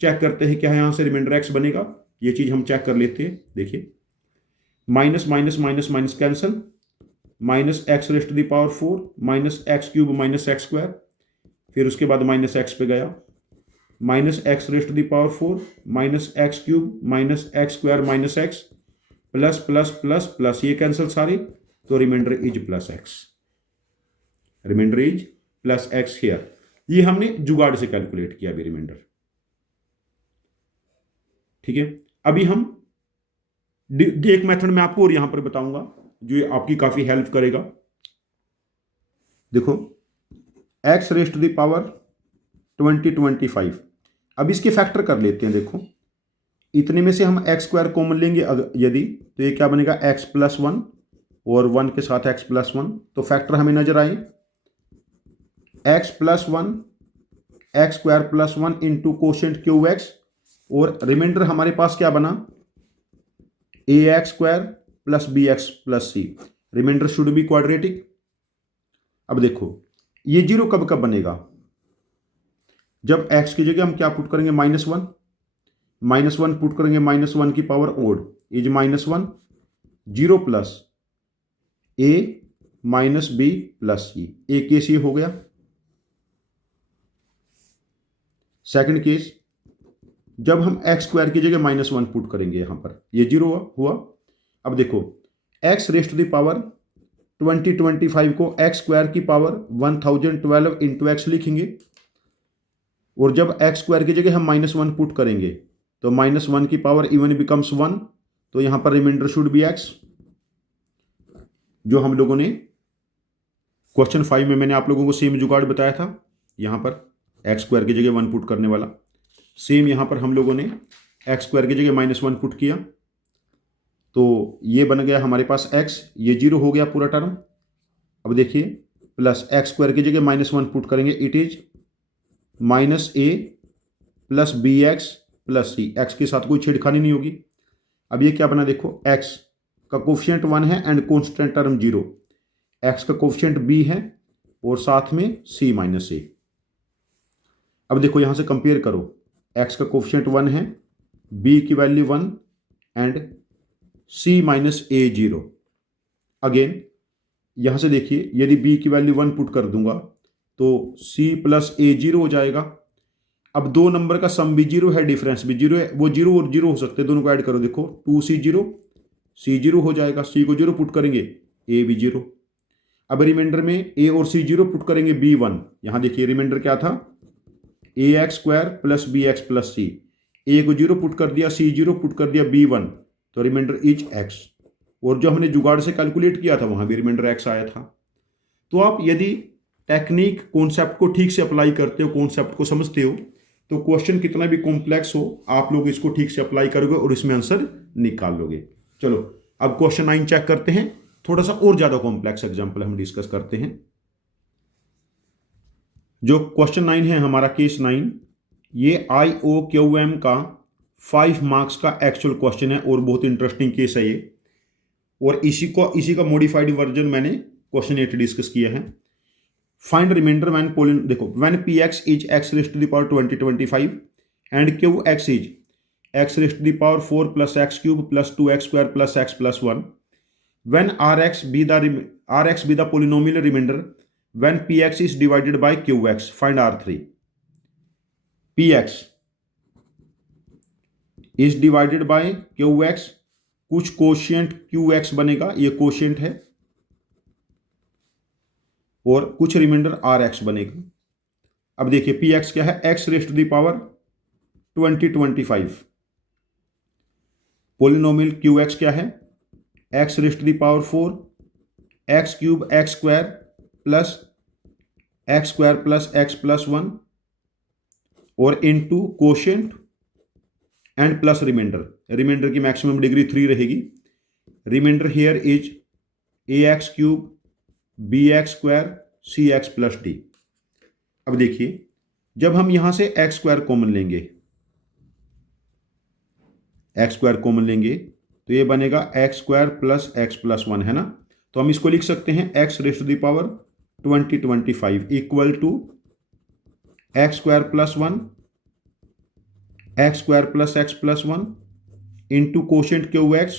चेक करते हैं क्या यहाँ से रिमाइंडर एक्स बनेगा, ये चीज़ हम चेक कर लेते हैं। देखिए minus minus minus minus cancel, minus x raise to the power 4 minus x cube minus x square, फिर उसके बाद माइनस एक्स पे गया, minus x raise to the power 4 minus x cube minus x square minus x plus plus plus plus, ये cancel सारे, तो reminder is plus x, remainder is plus x here. ये हमने जुगाड़ से कैलकुलेट किया अभी रिमाइंडर। ठीक है, अभी हम एक मेथड में आपको और यहां पर बताऊंगा जो आपकी काफी हेल्प करेगा। देखो x raise to the power 2025, अब इसके फैक्टर कर लेते हैं। देखो इतने में से हम एक्स स्क्वायर कॉमन लेंगे यदि, तो ये क्या बनेगा एक्स प्लस वन और वन के साथ एक्स प्लस वन, तो फैक्टर हमें नजर आए x plus one x square plus one into quotient Q x, और रिमाइंडर हमारे पास क्या बना a x square plus b x plus c, remainder should be quadratic. अब देखो ये जीरो कब कब बनेगा, जब एक्स की जगह हम क्या पुट करेंगे माइनस वन पुट करेंगे, माइनस वन की power odd is minus one, zero plus a minus b plus c, एक केस ये हो गया। सेकंड केस, जब हम एक्स स्क्वायर की जगह माइनस वन पुट करेंगे यहां पर, ये जीरो हुआ। अब देखो x raised to the power 2025 को एक्स स्क्वायर की पावर 1012 इंटू एक्स लिखेंगे, और जब एक्स स्क्वायर की जगह हम माइनस वन पुट करेंगे तो माइनस वन की पावर इवन बिकम्स वन, तो यहां पर रिमाइंडर शुड बी एक्स। जो हम लोगों ने क्वेश्चन 5 में मैंने आप लोगों को सेम जुगाड़ बताया था, यहां पर एक्स स्क्वायर की जगह वन पुट करने वाला, सेम यहां पर हम लोगों ने एक्स स्क्वायर की जगह माइनस वन पुट किया, तो ये बन गया हमारे पास एक्स, ये जीरो हो गया पूरा टर्म। अब देखिए प्लस एक्स स्क्वायर की जगह माइनस वन पुट करेंगे, it is minus a plus b x plus c, x के साथ कोई छेड़खानी नहीं होगी। अब ये क्या बना देखो, एक्स का कोफिशिएंट वन है and constant term zero, x का कोफिशिएंट बी है और साथ में सी माइनस ए। अब देखो यहां से कंपेयर करो, एक्स का कोफिशिएंट वन है, बी की value one and c minus a zero. Again यहां से देखिए यदि बी की वैल्यू वन पुट कर दूंगा तो सी प्लस ए जीरो हो जाएगा। अब दो नंबर का सम भी जीरो है, डिफरेंस भी जीरो है, वो जीरो और जीरो हो सकते हैं, दोनों को ऐड करो, देखो टू सी जीरो हो जाएगा, सी को जीरो पुट करेंगे ए भी जीरो। अब रिमाइंडर में ए और सी जीरो पुट करेंगे बी वन, यहां देखिए रिमाइंडर क्या था a x square plus b x plus c, a को जीरो पुट कर दिया, सी जीरो पुट कर दिया, बी वन, तो रिमाइंडर इज एक्स। और जो हमने जुगाड़ से कैलकुलेट किया था वहां भी रिमाइंडर एक्स आया था। तो आप यदि टेक्निक कॉन्सेप्ट को ठीक से अप्लाई करते हो, कॉन्सेप्ट को समझते हो, तो क्वेश्चन कितना भी कॉम्प्लेक्स हो आप लोग इसको ठीक से अप्लाई करोगे और इसमें आंसर निकाल लोगे। चलो अब क्वेश्चन 9 चेक करते हैं, थोड़ा सा और ज्यादा कॉम्प्लेक्स एग्जांपल हम डिस्कस करते हैं। जो क्वेश्चन 9 है हमारा केस 9, ये IOQM का 5 मार्क्स का एक्चुअल क्वेश्चन है और बहुत इंटरेस्टिंग केस है ये, और इसी का मॉडिफाइड वर्जन मैंने क्वेश्चन 8 डिस्कस किया है। फाइंड रिमाइंडर व्हेन देखो when px is x raised to the power 2025 and qx is x raised to the power 4 plus x cube plus 2x square plus x plus 1, when rx be the polynomial remainder when px is divided by qx, find r3। px is divided by qx, कुछ quotient qx बनेगा, ये quotient है, और कुछ reminder rx बनेगा। अब देखिए px क्या है, x raised to the power 2025, polynomial qx क्या है, x raised to the power 4 x cube x square plus x square plus x plus 1 और into quotient and plus remainder की मैक्सिमम डिग्री 3 रहेगी। Remainder here is a x cube b x square c x plus d. अब देखिए जब हम यहां से x square common लेंगे तो ये बनेगा x square plus x plus 1 है ना, तो हम इसको लिख सकते हैं x raised to the power 2025 equal to x square plus 1 x square plus x plus 1 into quotient Q x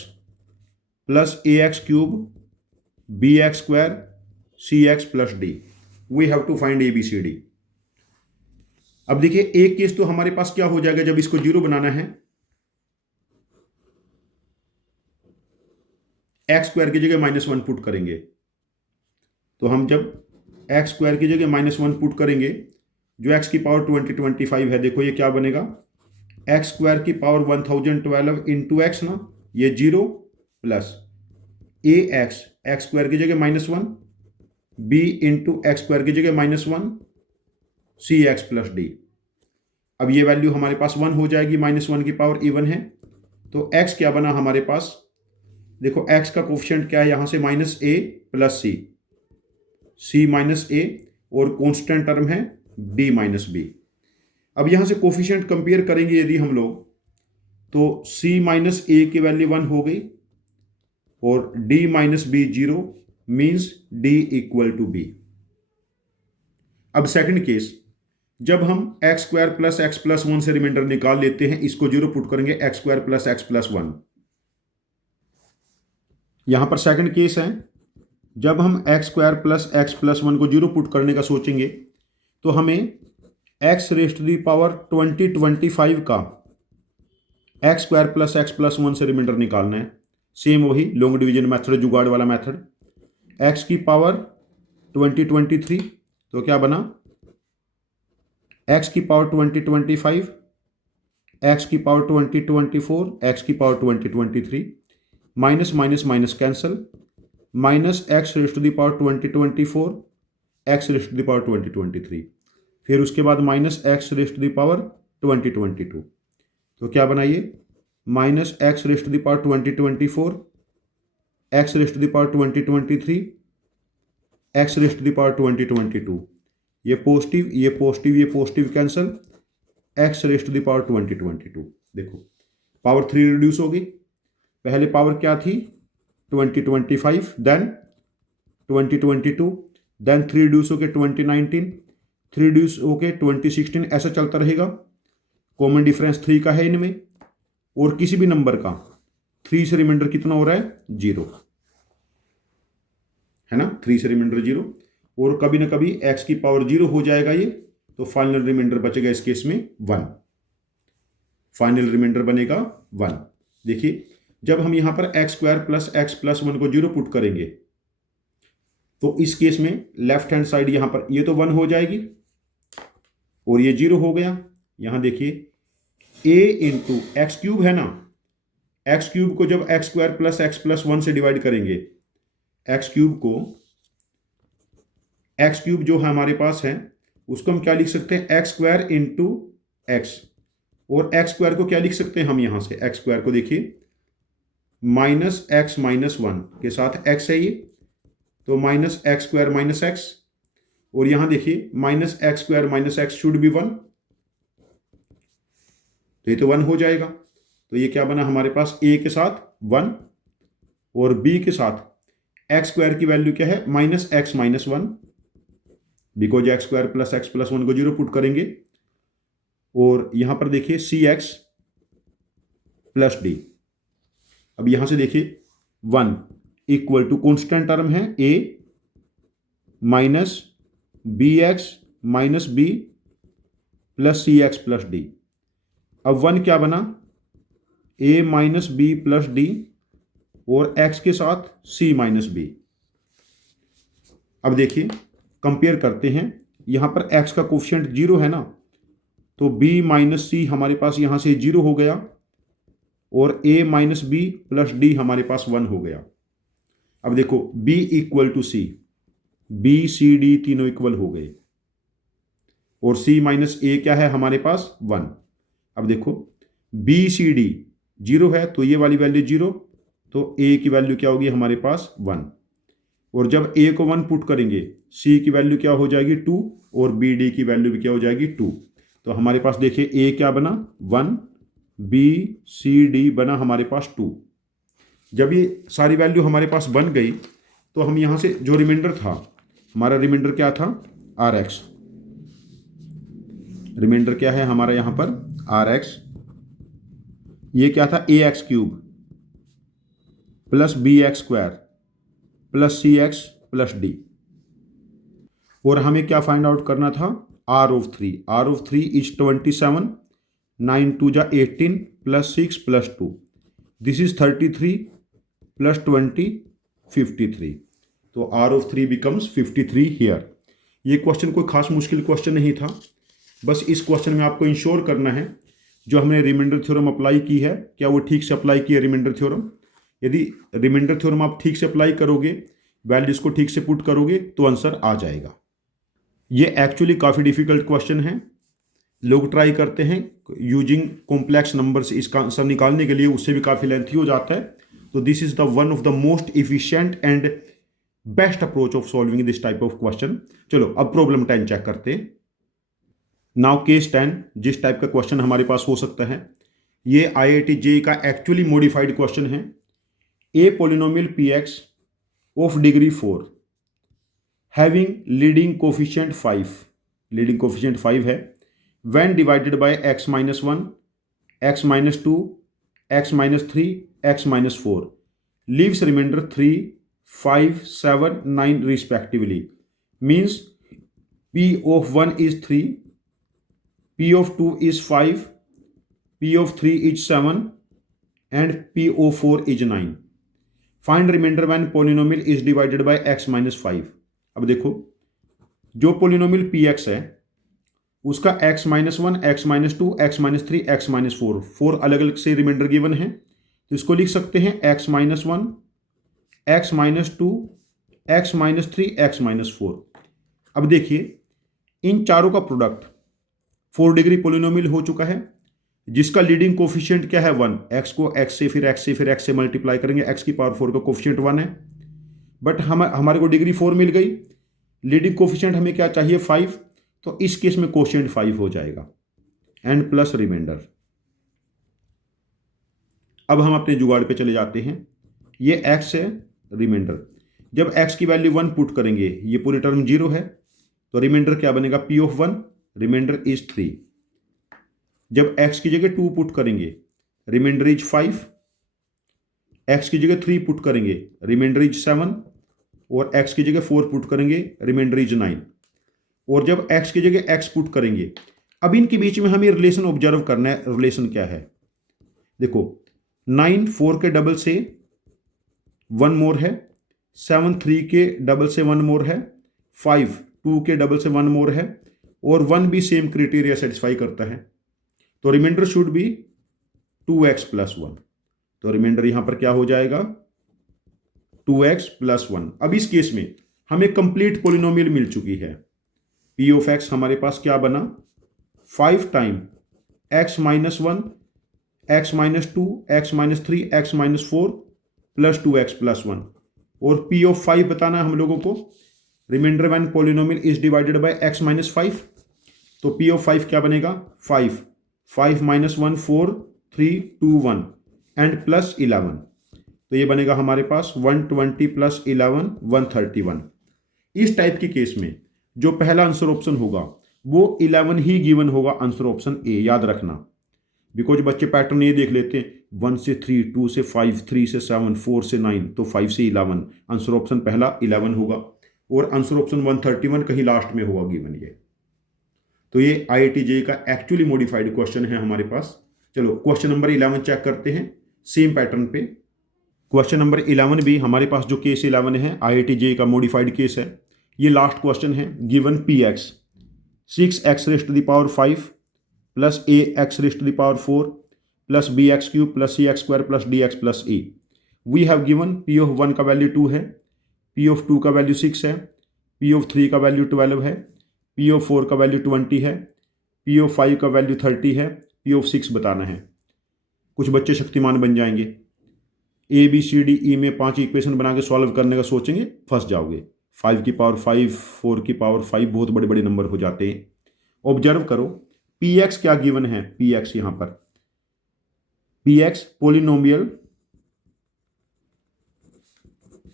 plus a x cube b x square c x plus d. We have to find ABCD। अब देखिए एक case तो हमारे पास क्या हो जाएगा, जब इसको जीरो बनाना है एक्स स्क्वायर की जगह -1 पुट करेंगे, तो हम जब एक्स स्क्वायर की जगह -1 पुट करेंगे, जो एक्स की पावर 2025 है, देखो ये क्या बनेगा एक्स स्क्वायर की पावर 1012 इंटू एक्स ना, ये 0 प्लस ए एक्स स्क्वायर की जगह -1 बी इंटू एक्स स्क्वायर की जगह -1 सी एक्स प्लस डी। अब ये वैल्यू हमारे पास 1 हो जाएगी, -1 की पावर इवन है। तो x क्या बना हमारे पास, देखो x का कोफिशिएंट क्या है यहाँ से, -a plus c minus a, और कांस्टेंट टर्म है d माइनस b। अब यहाँ से कोफिशिएंट कंपेयर करेंगे यदि हम लोग, तो c माइनस a की वैल्यू 1 हो गई और d minus b 0, means d equal to b। अब सेकंड केस, जब हम x square plus x plus 1 से रिमाइंडर निकाल लेते हैं, इसको 0 पुट करेंगे, x square plus x plus 1। यहां पर सेकंड केस है, जब हम x square plus x plus 1 को 0 पुट करने का सोचेंगे, तो हमें x raise to the power 2025 का x square plus x plus 1 से रिमाइंडर निकालना है। सेम वही लॉन्ग डिवीजन मेथड, जुगाड़ वाला मेथड। एक्स की पावर 2023, तो क्या बना, एक्स की पावर 2025, एक्स की पावर 2024, एक्स की power 2023, minus minus minus cancel, minus x raise to the power 2024, x raise to the power 2023, फिर उसके बाद minus x raise to the power 2022। तो क्या बना ये, minus x raise to the power 2024, x raise to the power 2023, x raise to the power 2022। ये positive, ये positive, ये positive cancel, x raise to the power 2022। देखो power 3 reduce हो गई। पहले पावर क्या थी, 2025, देन 2022, देन 3 रिड्यूस होके 2019, 3 रिड्यूस होके 2016, ऐसा चलता रहेगा। कॉमन डिफरेंस 3 का है इनमें, और किसी भी नंबर का 3 से रिमाइंडर कितना हो रहा है, 0 है ना, 3 से रिमाइंडर 0, और कभी ना कभी x की पावर 0 हो जाएगा ये, तो फाइनल रिमाइंडर बचेगा इस केस में 1। फाइनल रिमाइंडर बनेगा 1। देखिए जब हम यहां पर x square plus x plus 1 को 0 पुट करेंगे, तो इस केस में लेफ्ट हैंड साइड यहां पर ये तो 1 हो जाएगी और ये 0 हो गया। यहां देखिए a इंटू एक्स क्यूब है ना, एक्स क्यूब को जब x square plus x plus 1 से डिवाइड करेंगे, एक्स क्यूब को, एक्स क्यूब जो है हमारे पास है उसको हम क्या लिख सकते हैं, एक्स स्क्वायर इंटू एक्स, और एक्स स्क्वायर को क्या लिख सकते हैं हम यहां से, एक्स स्क्वायर को देखिए माइनस एक्स माइनस 1 के साथ एक्स है ये, तो minus x square minus x, और यहां देखिए minus x square minus x should be 1, तो ये तो 1 हो जाएगा। तो ये क्या बना हमारे पास, a के साथ 1 और b के साथ एक्स स्क्वायर की वैल्यू क्या है, minus x minus 1, because x square plus x plus 1 को 0 पुट करेंगे, और यहां पर देखिए सी एक्स प्लस डी। अब यहां से देखिए 1 इक्वल टू कॉन्स्टेंट टर्म है a minus b x minus b plus c x plus d. अब 1 क्या बना, a minus b plus d, और x के साथ c माइनस बी। अब देखिए कंपेयर करते हैं, यहां पर x का कोफिशिएंट 0 है ना, तो b माइनस सी हमारे पास यहां से 0 हो गया, और a minus b plus d हमारे पास 1 हो गया। अब देखो b equal to c, b c d तीनों इक्वल हो गए, और c माइनस a क्या है हमारे पास 1। अब देखो b c d 0 है, तो ये वाली वैल्यू 0, तो a की वैल्यू क्या होगी हमारे पास 1, और जब a को 1 पुट करेंगे, c की वैल्यू क्या हो जाएगी 2, और b d की वैल्यू भी क्या हो जाएगी 2। तो हमारे पास देखिए a क्या बना 1, b c d बना हमारे पास 2। जब ये सारी वैल्यू हमारे पास बन गई, तो हम यहाँ से जो रिमाइंडर था, हमारा रिमाइंडर क्या था, आर एक्स। रिमाइंडर क्या है हमारा यहाँ पर, आर एक्स। ये क्या था, a x cube plus b x square plus c x plus d, और हमें क्या फाइंड आउट करना था, R of 3। R of 3 is 27, 9 2 जा 18 plus 6 plus 2, this is 33 plus 20 53। तो आर ऑफ 3 बिकम्स 53 हियर। ये क्वेश्चन कोई खास मुश्किल क्वेश्चन नहीं था, बस इस क्वेश्चन में आपको इंश्योर करना है जो हमने रिमाइंडर थ्योरम अप्लाई की है, क्या वो ठीक से अप्लाई की है रिमाइंडर थ्योरम। यदि रिमाइंडर थ्योरम आप ठीक से अप्लाई करोगे, वैल्यूज को ठीक से पुट करोगे, तो आंसर आ जाएगा। ये एक्चुअली काफ़ी डिफिकल्ट क्वेश्चन है, लोग ट्राई करते हैं यूजिंग कॉम्प्लेक्स नंबर्स इसका आंसर निकालने के लिए, उससे भी काफ़ी लेंथी हो जाता है। तो this is the one of the most efficient and best approach of solving this type of question. चलो अब प्रॉब्लम 10 चेक करते हैं। नाउ केस 10, जिस टाइप का क्वेश्चन हमारे पास हो सकता है, ये IIT JEE का एक्चुअली मॉडिफाइड क्वेश्चन है। A polynomial px of degree 4 having leading coefficient 5, leading coefficient 5 है, when divided by x minus 1, x minus 2, x minus 3, x minus 4 leaves remainder 3, 5, 7, 9 respectively, means p of 1 is 3, p of 2 is 5, p of 3 is 7 and p of 4 is 9. Find remainder when polynomial is divided by x minus 5. अब देखो जो polynomial px है उसका x minus 1, x minus 2, x minus 3, x minus 4, 4 अलग अलग से reminder given है, तो इसको लिख सकते हैं x minus 1, x minus 2, x minus 3, x minus 4। अब देखिए इन चारों का प्रोडक्ट 4 डिग्री पोलिनोमियल हो चुका है, जिसका लीडिंग कोफिशिएंट क्या है 1, x को x से फिर x से फिर x से मल्टीप्लाई करेंगे, x की पावर 4 का कोफिशिएंट 1 है, बट हमारे को डिग्री 4 मिल गई, लीडिंग कोफिशिएंट हमें क्या चाहिए 5, तो इस केस में कोशिएंट 5 हो जाएगा एंड प्लस रिमाइंडर। अब हम अपने जुगाड़ पे चले जाते हैं, ये x है रिमाइंडर, जब x की वैल्यू 1 पुट करेंगे ये पूरी टर्म 0 है, तो रिमाइंडर क्या बनेगा p ऑफ 1, रिमाइंडर इज 3। जब x की जगह 2 पुट करेंगे रिमाइंडर इज 5, x की जगह 3 पुट करेंगे रिमाइंडर इज 7 और x की जगह 4 पुट करेंगे रिमाइंडर इज 9, और जब x की जगह x पुट करेंगे, अब इनके बीच में हमें रिलेशन ऑब्जर्व करना है। रिलेशन क्या है देखो, 9 4 के डबल से 1 मोर है, 7 3 के डबल से 1 मोर है, 5 2 के डबल से 1 मोर है, और 1 भी सेम क्राइटेरिया सेटिस्फाई करता है, तो reminder should B 2x plus 1। तो रिमाइंडर यहां पर क्या हो जाएगा 2x प्लस 1। अब इस केस में हमें कंप्लीट पोलिनोमियल मिल चुकी है, p ऑफ x हमारे पास क्या बना 5 time x minus 1, x minus 2, x minus 3, x minus 4 plus 2x plus 1, और p ऑफ 5 बताना है हम लोगों को, remainder when polynomial is divided by x minus 5, तो p ऑफ 5 क्या बनेगा 5 माइनस 1 4, 3 2 1 एंड प्लस 11, तो ये बनेगा हमारे पास 120 प्लस 11 131। इस टाइप के केस में जो पहला आंसर ऑप्शन होगा वो 11 ही गिवन होगा, आंसर ऑप्शन ए, याद रखना, बिकॉज बच्चे पैटर्न ये देख लेते हैं 1 से 3, 2 से 5, 3 से 7, 4 से 9, तो 5 से 11, आंसर ऑप्शन पहला 11 होगा, और आंसर ऑप्शन 131 कहीं लास्ट में होगा गिवन ये। तो ये IIT JEE का एक्चुअली मॉडिफाइड क्वेश्चन है हमारे पास। चलो क्वेश्चन नंबर 11 चेक करते हैं सेम पैटर्न पे। क्वेश्चन नंबर 11 भी हमारे पास जो केस 11 है IIT JEE का मॉडिफाइड केस है। ये लास्ट क्वेश्चन है, given px 6x raised to the power 5 plus ax raised to the power 4 plus bx cube plus cx square plus dx plus e। We have given p of 1 का value 2 है, p of 2 का value 6 है, p of 3 का value 12 है, p of 4 का value 20 है, p of 5 का value 30 है, p ऑफ 6 बताना है। कुछ बच्चे शक्तिमान बन जाएंगे, A B C D E में 5 इक्वेशन बना के सॉल्व करने का सोचेंगे, फंस जाओगे। 5 की पावर 5, 4 की पावर 5, बहुत बड़े बड़े नंबर हो जाते हैं। ऑब्जर्व करो px क्या गिवन है, px यहां पर px polynomial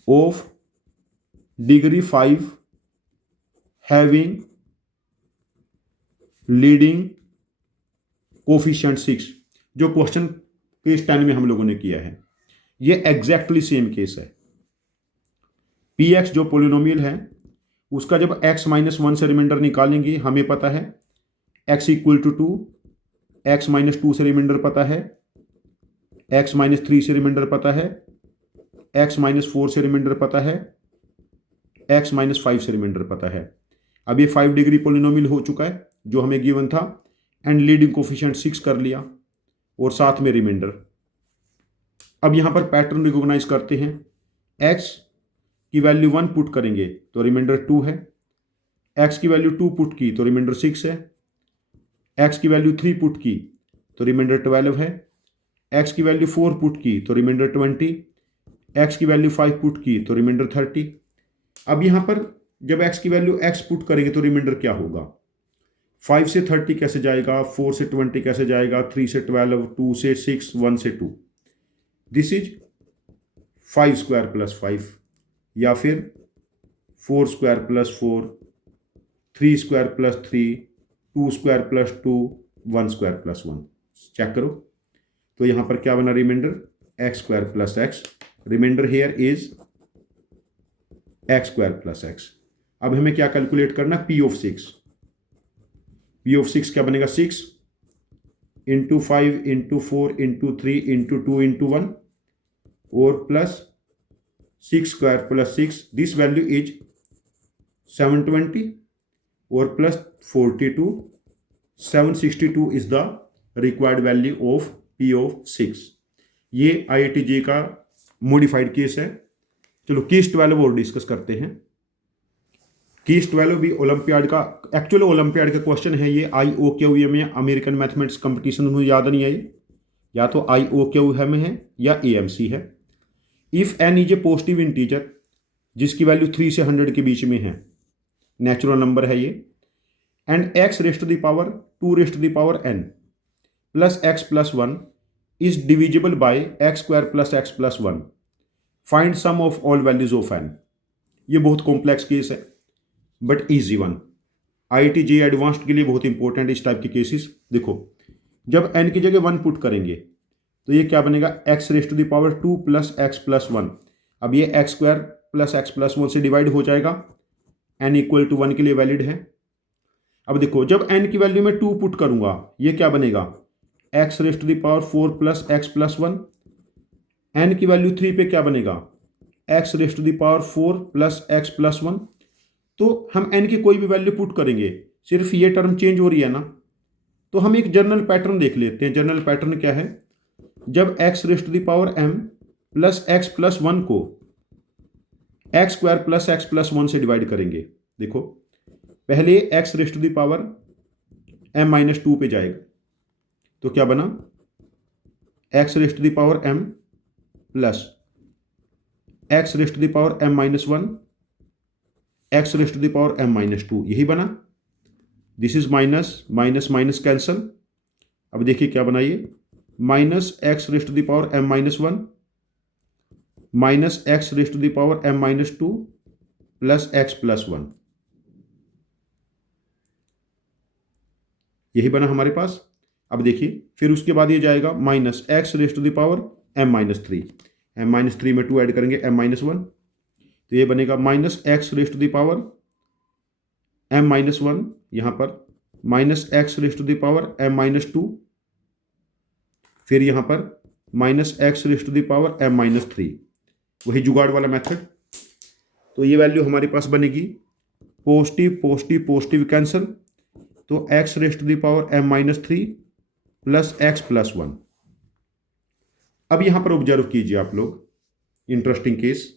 of degree 5 having leading coefficient 6, जो क्वेश्चन केस 10 में हम लोगों ने किया है, ये एग्जैक्टली सेम केस है। px जो पोलिनोमियल है उसका जब x माइनस 1 से रिमाइंडर निकालेंगे, हमें पता है x equal to 2, x minus 2 से रिमाइंडर पता है, x माइनस 3 से रिमाइंडर पता है, x माइनस 4 से रिमाइंडर पता है, x माइनस 5 से रिमाइंडर पता है। अब ये 5 डिग्री पोलिनोमियल हो चुका है जो हमें गिवन था, एंड लीडिंग कोफिशिएंट 6 कर लिया और साथ में रिमाइंडर। अब यहां पर पैटर्न रिकॉग्नाइज करते हैं, x की वैल्यू 1 पुट करेंगे तो रिमाइंडर 2 है, x की वैल्यू 2 पुट की तो रिमाइंडर 6 है, x की वैल्यू 3 पुट की तो रिमाइंडर 12 है, x की वैल्यू 4 पुट की तो रिमाइंडर 20, x की वैल्यू 5 पुट की तो रिमाइंडर 30। अब यहाँ पर जब x की वैल्यू x पुट करेंगे तो रिमाइंडर क्या होगा? 5 से 30 कैसे जाएगा, 4 से 20 कैसे जाएगा, 3 से 12, 2 से 6, 1 से 2। दिस इज 5 स्क्वायर प्लस 5, या फिर 4 square plus 4, 3 square plus 3, 2 square plus 2, 1 square plus 1। Check करो तो यहां पर क्या बना remainder? X square plus x. Remainder here is x square plus x. अब हमें क्या कैलकुलेट करना? P of 6। पी ऑफ 6 क्या बनेगा? 6 into 5 into 4 into 3 into 2 into 1 और plus 6 square plus 6, this value is 720 और plus 42, 762 is the required value of P of 6। ये IIT JEE का मॉडिफाइड केस है। चलो केस 12 और डिस्कस करते हैं। केस 12 भी ओलंपियाड का, एक्चुअली ओलंपियाड का क्वेश्चन है ये। IOQM में अमेरिकन मैथमेटिक्स कंपटीशन में याद नहीं आई, या तो IOQM है या AMC है। If n is a positive integer जिसकी वैल्यू 3 से 100 के बीच में है, नेचुरल नंबर है ये, and x raised to the power 2 raised to the power n plus x plus 1 is divisible by x square plus x plus 1, find sum of all values of n। ये बहुत complex case है but easy one. IIT JEE advanced के लिए बहुत important इस type के cases. देखो जब n की जगह 1 पुट करेंगे तो ये क्या बनेगा? x raised to the power 2 plus x plus 1। अब ये x square plus x plus 1 से डिवाइड हो जाएगा, n इक्वल टू 1 के लिए वैलिड है। अब देखो जब n की वैल्यू में 2 पुट करूंगा ये क्या बनेगा? x raised to the power 4 plus x plus 1। n की वैल्यू 3 पे क्या बनेगा? x raised to the power 4 plus x plus 1। तो हम n की कोई भी वैल्यू पुट करेंगे, सिर्फ ये टर्म चेंज हो रही है ना। तो हम एक जनरल पैटर्न देख लेते हैं। जनरल पैटर्न क्या है? जब x raised to the power m plus x plus 1 को x square plus x plus 1 से डिवाइड करेंगे, देखो पहले x raised to the power m minus 2 पे जाएगा तो क्या बना? x raised to the power m plus x raised to the power m minus 1, x raised to the power m minus 2, यही बना। This is minus minus minus cancel. अब देखिए क्या बनाइए? Minus x raised to the power m minus 1 minus x raised to the power m minus 2 plus x plus 1, यही बना हमारे पास। अब देखिए फिर उसके बाद ये जाएगा minus x raised to the power m minus 3, m minus 3 में 2 ऐड करेंगे m माइनस 1, तो ये बनेगा minus x raised to the power m minus 1, यहाँ पर minus x raised to the power m minus 2, फिर यहाँ पर minus x raised to the power m minus 3, वही जुगाड़ वाला मेथड। तो ये वैल्यू हमारे पास बनेगी पॉजिटिव पॉजिटिव पॉजिटिव कैंसल, तो x raised to the power m minus 3 plus x plus 1। अब यहाँ पर ऑब्जर्व कीजिए आप लोग, इंटरेस्टिंग केस।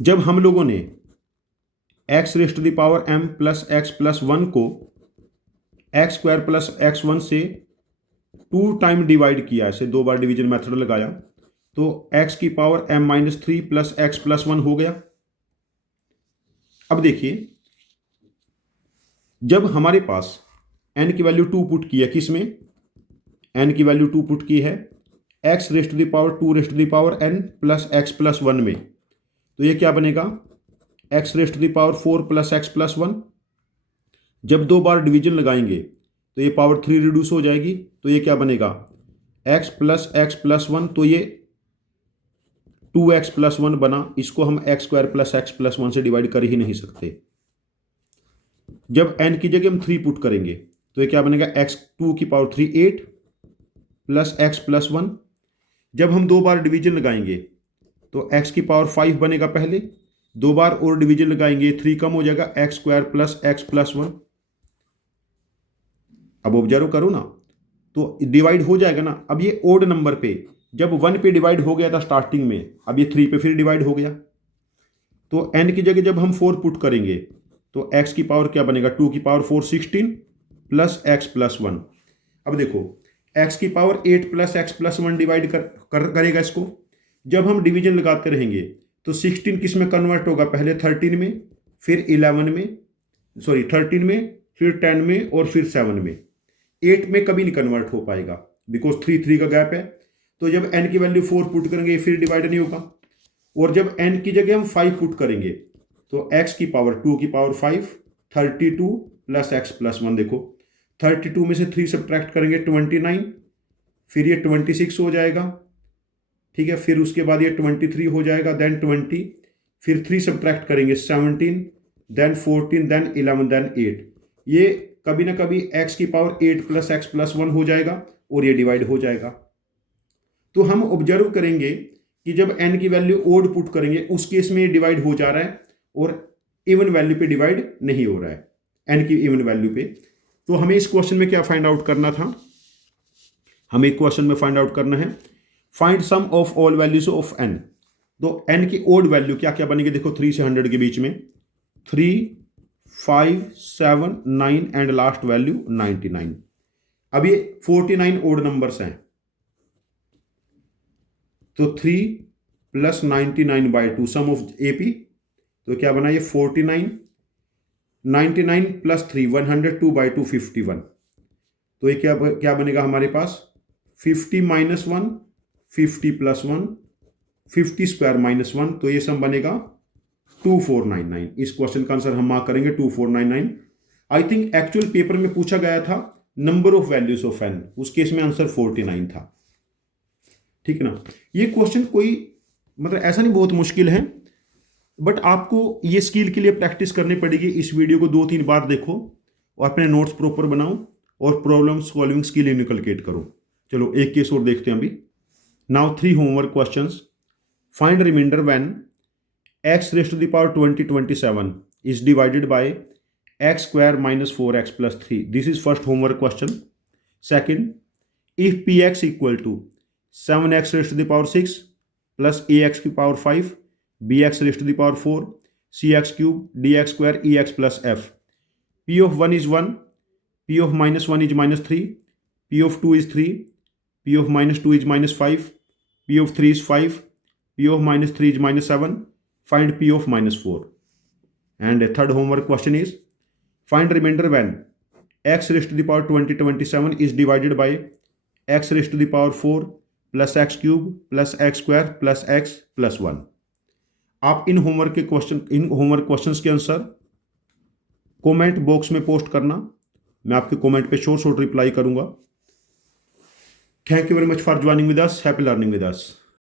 जब हम लोगों ने x raised to the power m plus x plus 1 को x स्क्वायर प्लस x1 से 2 टाइम डिवाइड किया, ऐसे 2 बार डिवीजन मेथड लगाया, तो x की power m minus 3 plus x plus 1 हो गया। अब देखिए जब हमारे पास n की वैल्यू 2 पुट की है, किस में? n की वैल्यू 2 पुट की है x raised to the power 2 raised to the power n plus x plus 1 में, तो ये क्या बनेगा? x raised to the power 4 plus x plus 1। जब 2 बार डिवीजन लगाएंगे तो ये पावर 3 रिड्यूस हो जाएगी, तो ये क्या बनेगा? x प्लस x प्लस 1, तो ये 2x प्लस 1 बना। इसको हम x square plus x plus 1 से डिवाइड कर ही नहीं सकते। जब n की जगह हम 3 पुट करेंगे तो ये क्या बनेगा? x 2 की पावर 3 8 प्लस x प्लस 1। जब हम 2 बार डिवीजन लगाएंगे तो x की पावर 5 बनेगा पहले, 2 बार और डिवीजन लगाएंगे 3 कम हो जाएगा, x square plus x plus 1। अब ऑब्जर्व करो ना, तो डिवाइड हो जाएगा ना। अब ये ओड नंबर पे जब 1 पे डिवाइड हो गया था स्टार्टिंग में, अब ये 3 पे फिर डिवाइड हो गया। तो n की जगह जब हम 4 पुट करेंगे तो x की पावर क्या बनेगा? 2 की power 4 16 plus x plus one. अब देखो एक्स की power 8 plus x plus one divide करेगा इसको। जब हम डिवीजन लगाते रहेंगे तो 16 किस में कन्वर्ट होगा, पहले 13 में, फिर 11 में, सॉरी 13 में, फिर 10 में और फिर 7 में। 8 में कभी नहीं कन्वर्ट हो पाएगा बिकॉज 3 का गैप है। तो जब n की वैल्यू 4 पुट करेंगे फिर डिवाइड नहीं होगा। और जब n की जगह हम 5 पुट करेंगे तो x की पावर 2 की power 5, 32 plus x plus one. देखो 32 में से 3 सब्ट्रैक्ट करेंगे 29, फिर ये 26 हो जाएगा, ठीक है। फिर उसके बाद ये 23 हो जाएगा, देन 20, फिर 3 सब्ट्रैक्ट करेंगे 17, देन 14, देन 11, देन 8। ये कभी ना कभी x की power 8 plus x plus one हो जाएगा और ये डिवाइड हो जाएगा। तो हम ऑब्जर्व करेंगे कि जब n की वैल्यू ओड पुट करेंगे उस केस में ये डिवाइड हो जा रहा है और इवन वैल्यू पे डिवाइड नहीं हो रहा है, n की इवन वैल्यू पे। तो हमें इस क्वेश्चन में क्या फाइंड आउट करना था, हमें एक क्वेश्चन में फाइंड आउट करना है find sum of all values of n। तो n की ओड वैल्यू क्या क्या बनेगी, देखो 3 से 100 के बीच में 3, 5, 7, 9 एंड लास्ट वैल्यू 99। अब ये 49 ओड नंबर्स हैं तो 3 प्लस 99/2 सम ऑफ AP, तो क्या बना ये 49, 99 प्लस 3 102/2 51। तो ये क्या बनेगा हमारे पास 50 माइनस 1, 50 प्लस 1, 50 स्क्वायर माइनस 1। तो ये सम बनेगा 2499। इस क्वेश्चन का आंसर हम मार्क करेंगे 2499। आई थिंक एक्चुअल पेपर में पूछा गया था number of values of n, उस केस में आंसर 49 था, ठीक है ना। ये क्वेश्चन कोई मतलब ऐसा नहीं बहुत मुश्किल है, बट आपको ये स्किल के लिए प्रैक्टिस करनी पड़ेगी। इस वीडियो को 2-3 बार देखो और अपने नोट्स प्रॉपर बनाओ और प्रॉब्लम सॉल्विंग स्किल इनकलकेट करो। चलो एक केस और देखते हैं अभी। Now 3 homework questions. Find reminder when x raised to the power 27 is divided by x square minus 4x plus 3. This is first homework question. Second, if px equal to 7x raised to the power 6 plus ax की power 5, bx raised to the power 4, cx cube, dx square, ex plus f. p of 1 is 1, p of minus 1 is minus 3, p of 2 is 3, p of minus 2 is minus 5, p of 3 is 5, p of minus 3 is minus 7. Find p of minus 4. And a third homework question is find remainder when x raised to the power 27 is divided by x raised to the power 4 plus x cube plus x square plus x plus 1. आप in homework questions के answer comment box में post करना, मैं आपके comment पे short reply करूंगा। Thank you very much for joining with us. Happy learning with us.